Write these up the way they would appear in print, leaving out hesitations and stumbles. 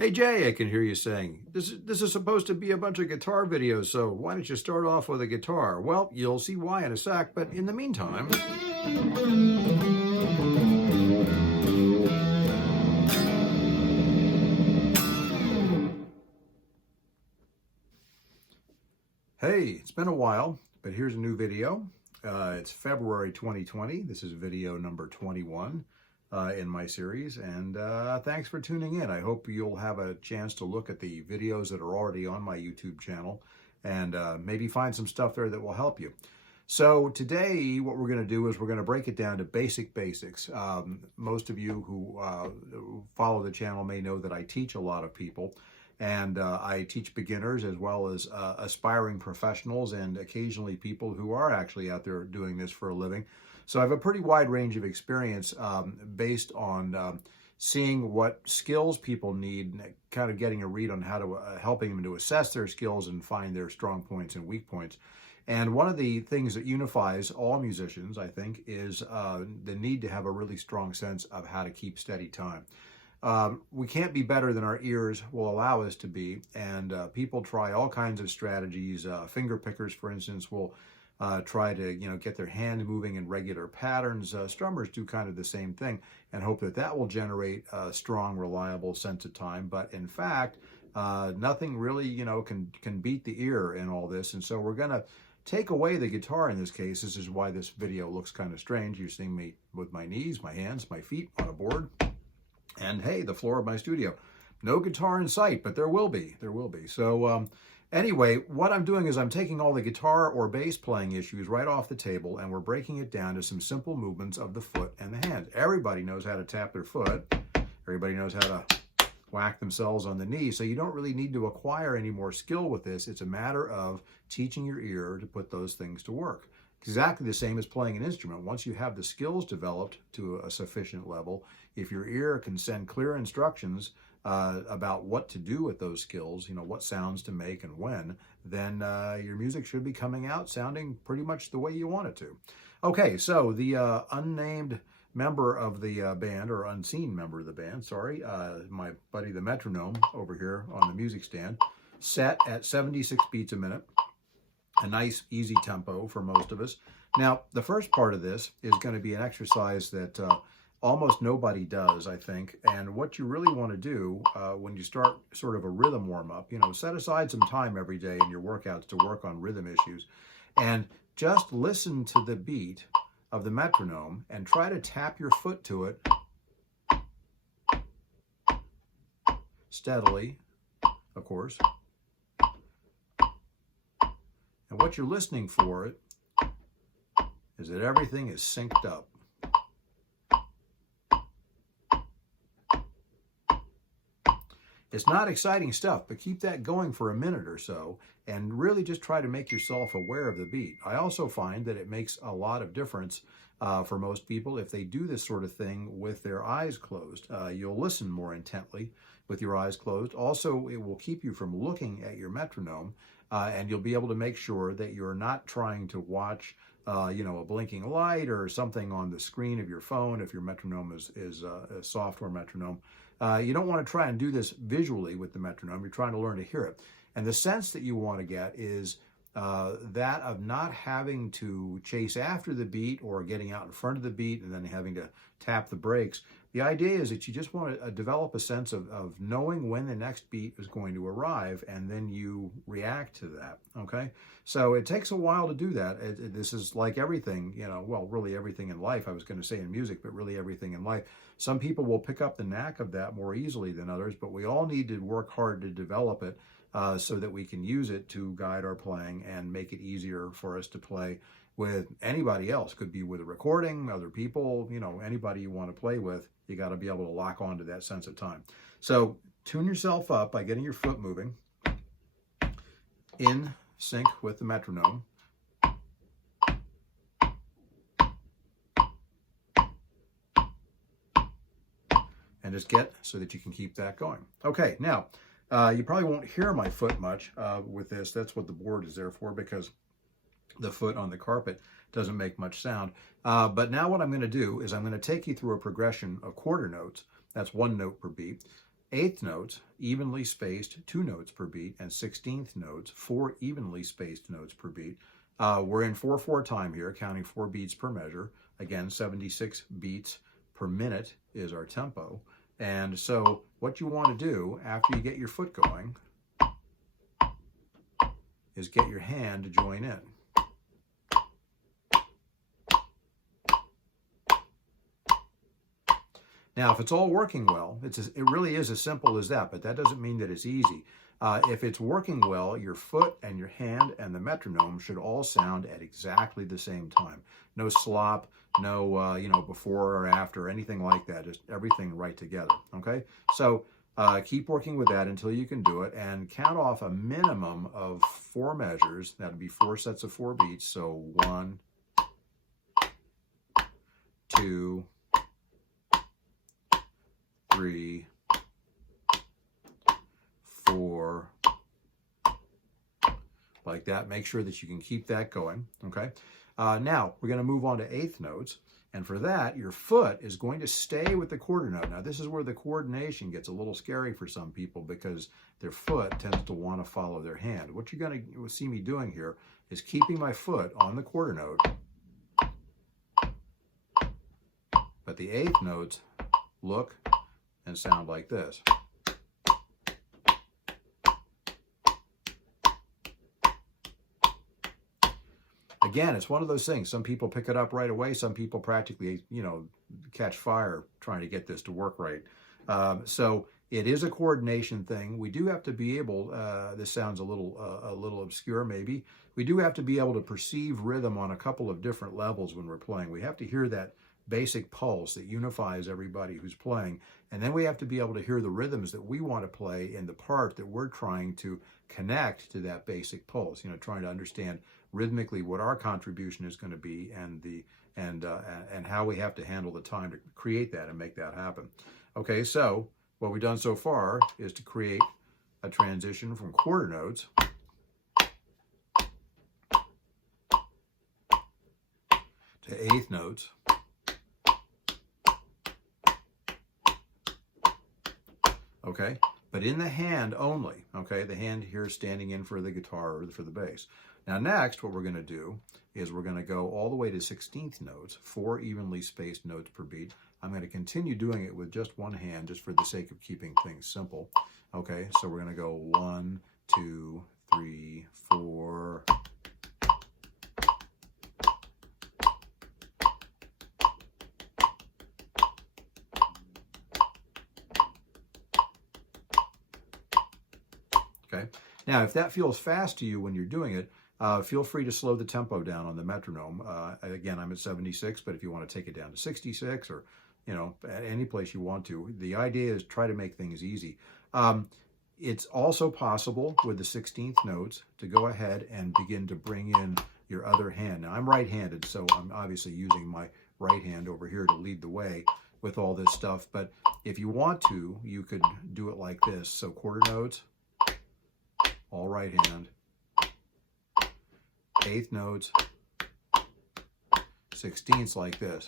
Hey Jay, I can hear you saying, this is supposed to be a bunch of guitar videos, so why don't you start off with a guitar? Well, you'll see why in a sec, but in the meantime... Hey, it's been a while, but here's a new video. It's February 2020. This is video number 21 in my series, and thanks for tuning in. I hope you'll have a chance to look at the videos that are already on my YouTube channel and maybe find some stuff there that will help you. So today what we're going to do is we're going to break it down to basics. Most of you who follow the channel may know that I teach a lot of people. And I teach beginners as well as aspiring professionals and occasionally people who are actually out there doing this for a living. So I have a pretty wide range of experience based on seeing what skills people need, and kind of getting a read on how to helping them to assess their skills and find their strong points and weak points. And one of the things that unifies all musicians, I think, is the need to have a really strong sense of how to keep steady time. We can't be better than our ears will allow us to be, and people try all kinds of strategies. Finger pickers, for instance, will try to get their hand moving in regular patterns. Strummers do kind of the same thing and hope that that will generate a strong, reliable sense of time. But in fact, nothing really can beat the ear in all this. And so we're going to take away the guitar in this case. This is why this video looks kind of strange. You're seeing me with my knees, my hands, my feet on a board. And hey, the floor of my studio. No guitar in sight, but there will be. So anyway, what I'm doing is I'm taking all the guitar or bass playing issues right off the table, and we're breaking it down to some simple movements of the foot and the hand. Everybody knows how to tap their foot. Everybody knows how to whack themselves on the knee. So you don't really need to acquire any more skill with this. It's a matter of teaching your ear to put those things to work. Exactly the same as playing an instrument. Once you have the skills developed to a sufficient level, if your ear can send clear instructions about what to do with those skills, what sounds to make and when, then your music should be coming out sounding pretty much the way you want it to. Okay, so the unnamed member of the band, or unseen member of the band, sorry, my buddy the metronome over here on the music stand, set at 76 beats a minute. A nice, easy tempo for most of us. Now, the first part of this is going to be an exercise that almost nobody does, I think. And what you really want to do when you start sort of a rhythm warm-up, set aside some time every day in your workouts to work on rhythm issues. And just listen to the beat of the metronome and try to tap your foot to it steadily, of course. And what you're listening for is that everything is synced up. It's not exciting stuff, but keep that going for a minute or so and really just try to make yourself aware of the beat. I also find that it makes a lot of difference for most people if they do this sort of thing with their eyes closed. You'll listen more intently with your eyes closed. Also, it will keep you from looking at your metronome, and you'll be able to make sure that you're not trying to watch a blinking light or something on the screen of your phone if your metronome is a software metronome. You don't want to try and do this visually with the metronome. You're trying to learn to hear it. And the sense that you want to get is that of not having to chase after the beat or getting out in front of the beat and then having to tap the brakes. The idea is that you just want to develop a sense of knowing when the next beat is going to arrive, and then you react to that, okay? So it takes a while to do that. This is like everything, well, really everything in life. I was going to say in music, but really everything in life. Some people will pick up the knack of that more easily than others, but we all need to work hard to develop it so that we can use it to guide our playing and make it easier for us to play with anybody else. Could be with a recording, other people, anybody you want to play with. You got to be able to lock on to that sense of time. So tune yourself up by getting your foot moving in sync with the metronome. And just get so that you can keep that going. Okay, now, you probably won't hear my foot much with this. That's what the board is there for, because the foot on the carpet doesn't make much sound. But now what I'm going to do is I'm going to take you through a progression of quarter notes. That's one note per beat. Eighth notes, evenly spaced 2 notes per beat, and 16th notes, 4 evenly spaced notes per beat. We're in 4/4 time here, counting 4 beats per measure. Again, 76 beats per minute is our tempo. And so what you want to do after you get your foot going is get your hand to join in. Now, if it's all working well, it really is as simple as that, but that doesn't mean that it's easy. If it's working well, your foot and your hand and the metronome should all sound at exactly the same time. No slop, no, before or after, anything like that. Just everything right together, okay? So keep working with that until you can do it, and count off a minimum of 4 measures. That would be 4 sets of 4 beats. So 1, 2, 3, 4, like that. Make sure that you can keep that going, okay? Now, we're going to move on to eighth notes, and for that, your foot is going to stay with the quarter note. Now, this is where the coordination gets a little scary for some people because their foot tends to want to follow their hand. What you're going to see me doing here is keeping my foot on the quarter note, but the eighth notes look and sound like this. Again, it's one of those things. Some people pick it up right away. Some people practically, catch fire trying to get this to work right. So it is a coordination thing. We do have to be able, this sounds a little obscure maybe, we do have to be able to perceive rhythm on a couple of different levels when we're playing. We have to hear that basic pulse that unifies everybody who's playing. And then we have to be able to hear the rhythms that we want to play in the part that we're trying to connect to that basic pulse, trying to understand rhythmically what our contribution is going to be and how we have to handle the time to create that and make that happen. Okay, so what we've done so far is to create a transition from quarter notes to eighth notes, okay, but in the hand only, okay, the hand here standing in for the guitar or for the bass. Now next, what we're going to do is we're going to go all the way to 16th notes, 4 evenly spaced notes per beat. I'm going to continue doing it with just one hand, just for the sake of keeping things simple. Okay, so we're going to go 1, 2, 3, 4. Okay, now if that feels fast to you when you're doing it, feel free to slow the tempo down on the metronome. Again, I'm at 76, but if you want to take it down to 66 or, at any place you want to, the idea is try to make things easy. It's also possible with the 16th notes to go ahead and begin to bring in your other hand. Now, I'm right-handed, so I'm obviously using my right hand over here to lead the way with all this stuff. But if you want to, you could do it like this. So quarter notes, all right hand, eighth notes, 16ths like this.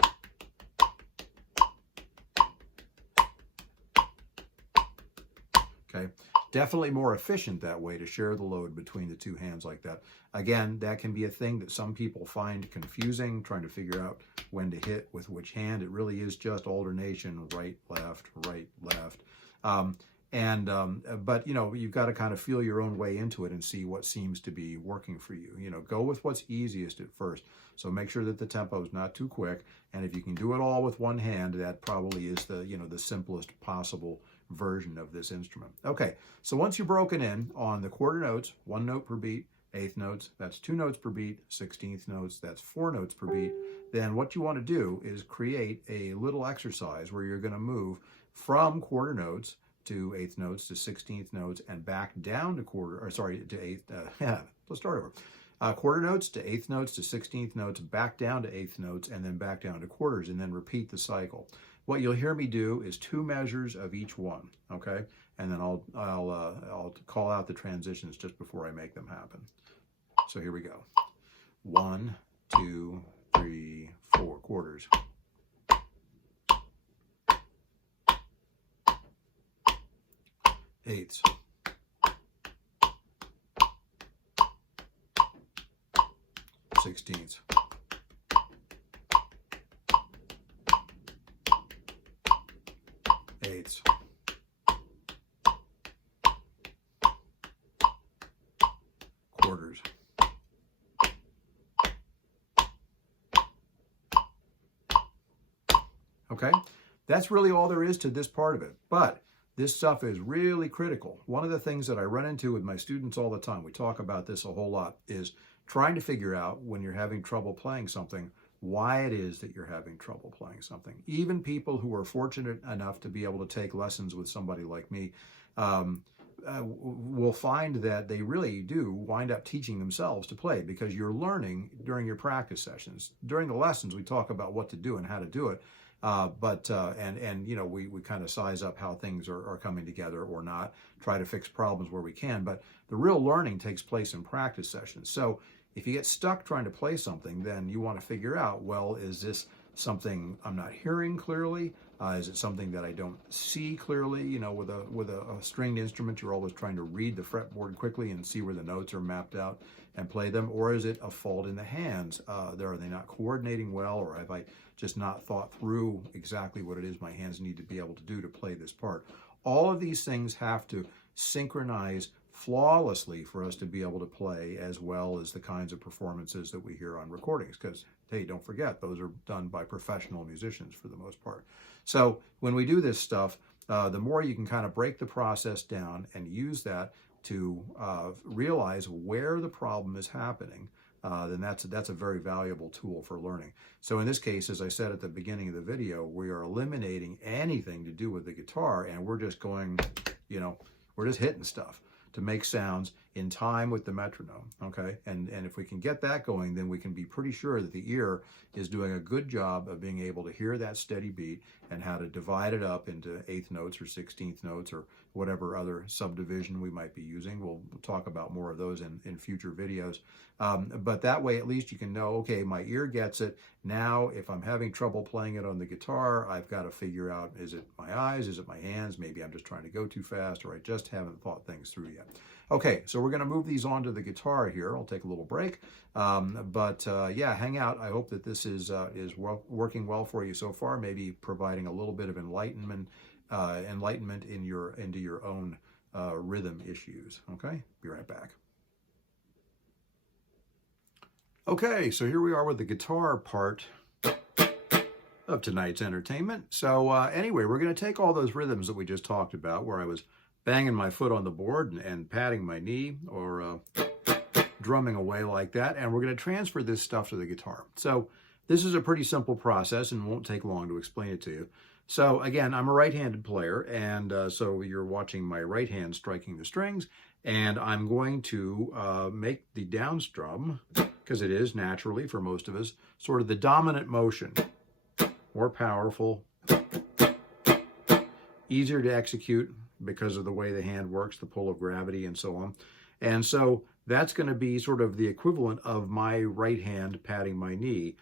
Okay, definitely more efficient that way to share the load between the two hands like that. Again, that can be a thing that some people find confusing, trying to figure out when to hit with which hand. It really is just alternation, right, left, right, left. But you've got to kind of feel your own way into it and see what seems to be working for you. Go with what's easiest at first. So make sure that the tempo is not too quick. And if you can do it all with one hand, that probably is the simplest possible version of this instrument. Okay, so once you're broken in on the quarter notes, 1 note per beat, eighth notes, that's 2 notes per beat, 16th notes, that's 4 notes per beat, then what you want to do is create a little exercise where you're going to move from quarter notes to eighth notes to 16th notes and back down to eighth. Let's start over. Quarter notes to eighth notes to 16th notes, back down to eighth notes, and then back down to quarters, and then repeat the cycle. What you'll hear me do is 2 measures of each one, okay? And then I'll call out the transitions just before I make them happen. So here we go. 1, 2, 3, 4 quarters. eighths, sixteenths, eighths, quarters, okay? That's really all there is to this part of it. But this stuff is really critical. One of the things that I run into with my students all the time, we talk about this a whole lot, is trying to figure out when you're having trouble playing something, why it is that you're having trouble playing something. Even people who are fortunate enough to be able to take lessons with somebody like me will find that they really do wind up teaching themselves to play, because you're learning during your practice sessions. During the lessons, we talk about what to do and how to do it. And you know, we kind of size up how things are coming together or not, try to fix problems where we can, but the real learning takes place in practice sessions. So if you get stuck trying to play something, then you want to figure out, well, is this something I'm not hearing clearly? Is it something that I don't see clearly? You know, with a stringed instrument, you're always trying to read the fretboard quickly and see where the notes are mapped out and play them. Or is it a fault in the hands? Are they not coordinating well, or have I just not thought through exactly what it is my hands need to be able to do to play this part? All of these things have to synchronize flawlessly for us to be able to play as well as the kinds of performances that we hear on recordings, because, hey, don't forget, those are done by professional musicians for the most part. So when we do this stuff, the more you can kind of break the process down and use that to realize where the problem is happening, then that's a very valuable tool for learning. So in this case, as I said at the beginning of the video, we are eliminating anything to do with the guitar, and we're just going, you know, we're just hitting stuff to make sounds in time with the metronome, okay? And if we can get that going, then we can be pretty sure that the ear is doing a good job of being able to hear that steady beat and how to divide it up into eighth notes or 16th notes or whatever other subdivision we might be using. We'll talk about more of those in future videos. But that way, at least you can know, okay, my ear gets it. Now, if I'm having trouble playing it on the guitar, I've got to figure out, is it my eyes? Is it my hands? Maybe I'm just trying to go too fast, or I just haven't thought things through yet. Okay, so we're going to move these onto the guitar here. I'll take a little break, yeah, hang out. I hope that this is working well for you so far. Maybe providing a little bit of enlightenment into your own rhythm issues. Okay, be right back. Okay, so here we are with the guitar part of tonight's entertainment. So anyway, we're going to take all those rhythms that we just talked about, where I was banging my foot on the board and patting my knee, or drumming away like that, and we're going to transfer this stuff to the guitar. So this is a pretty simple process and won't take long to explain it to you. So again, I'm a right-handed player, and so you're watching my right hand striking the strings, and I'm going to make the down strum, because it is naturally, for most of us, sort of the dominant motion, more powerful, easier to execute because of the way the hand works, the pull of gravity and so on. And so that's going to be sort of the equivalent of my right hand patting my knee.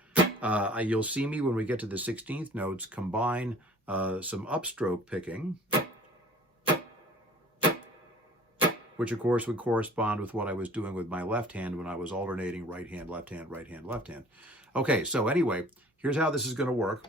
You'll see me when we get to the 16th notes combine some upstroke picking, which of course would correspond with what I was doing with my left hand when I was alternating right hand, left hand, right hand, left hand. Okay, so anyway, here's how this is going to work.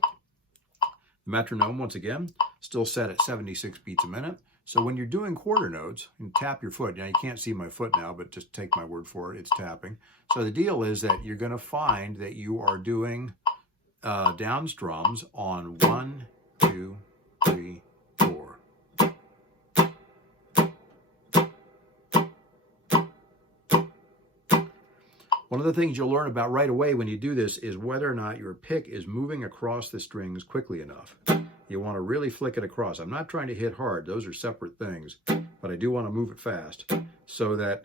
The metronome, once again, still set at 76 beats a minute. So when you're doing quarter notes, you tap your foot. Now, you can't see my foot now, but just take my word for it, it's tapping. So the deal is that you're going to find that you are doing down strums on 1, 2, 3, 4. One of the things you'll learn about right away when you do this is whether or not your pick is moving across the strings quickly enough. You want to really flick it across. I'm not trying to hit hard. Those are separate things. But I do want to move it fast so that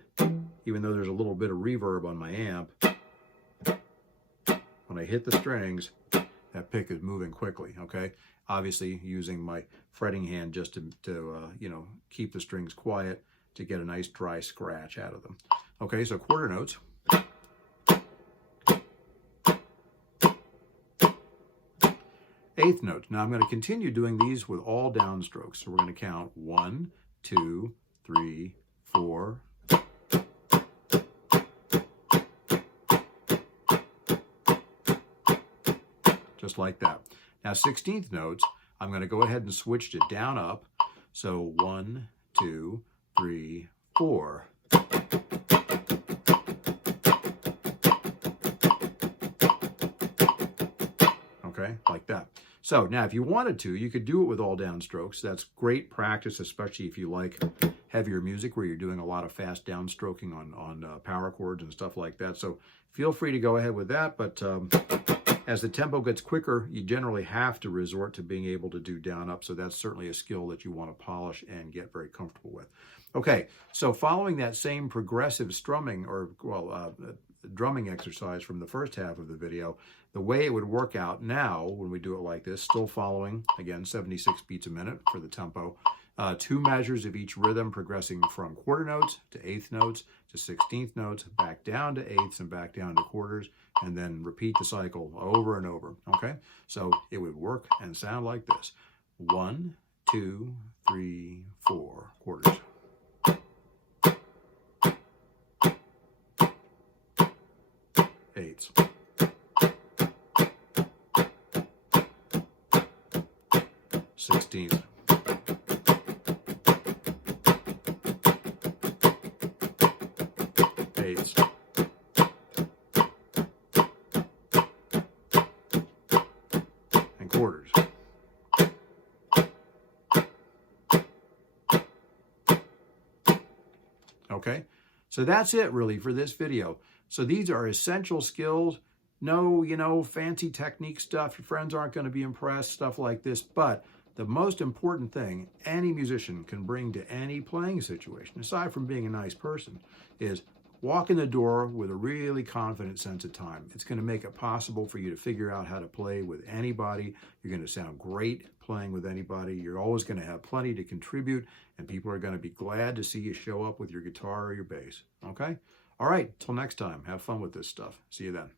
even though there's a little bit of reverb on my amp, when I hit the strings, that pick is moving quickly, okay? Obviously using my fretting hand just to you know, keep the strings quiet to get a nice dry scratch out of them. Okay, so quarter notes. Eighth notes. Now I'm going to continue doing these with all downstroke. So we're going to count 1, 2, 3, 4. Just like that. Now 16th notes, I'm going to go ahead and switch to down up. So 1, 2, 3, 4. Okay, like that. So now if you wanted to, you could do it with all downstrokes. That's great practice, especially if you like heavier music where you're doing a lot of fast downstroking on power chords and stuff like that. So feel free to go ahead with that, but as the tempo gets quicker, you generally have to resort to being able to do down up. So that's certainly a skill that you want to polish and get very comfortable with. Okay, so following that same progressive strumming or, drumming exercise from the first half of the video, the way it would work out now when we do it like this, still following, again, 76 beats a minute for the tempo, 2 measures of each rhythm progressing from quarter notes to eighth notes to 16th notes, back down to eighths and back down to quarters, and then repeat the cycle over and over, okay? So it would work and sound like this. 1, 2, 3, 4 quarters. Eighths. Sixteenths. Eighths. And quarters. Okay, so that's it really for this video. So these are essential skills. No, fancy technique stuff. Your friends aren't going to be impressed, stuff like this. But the most important thing any musician can bring to any playing situation, aside from being a nice person, is walk in the door with a really confident sense of time. It's going to make it possible for you to figure out how to play with anybody. You're going to sound great playing with anybody. You're always going to have plenty to contribute, and people are going to be glad to see you show up with your guitar or your bass. Okay? All right, till next time, have fun with this stuff. See you then.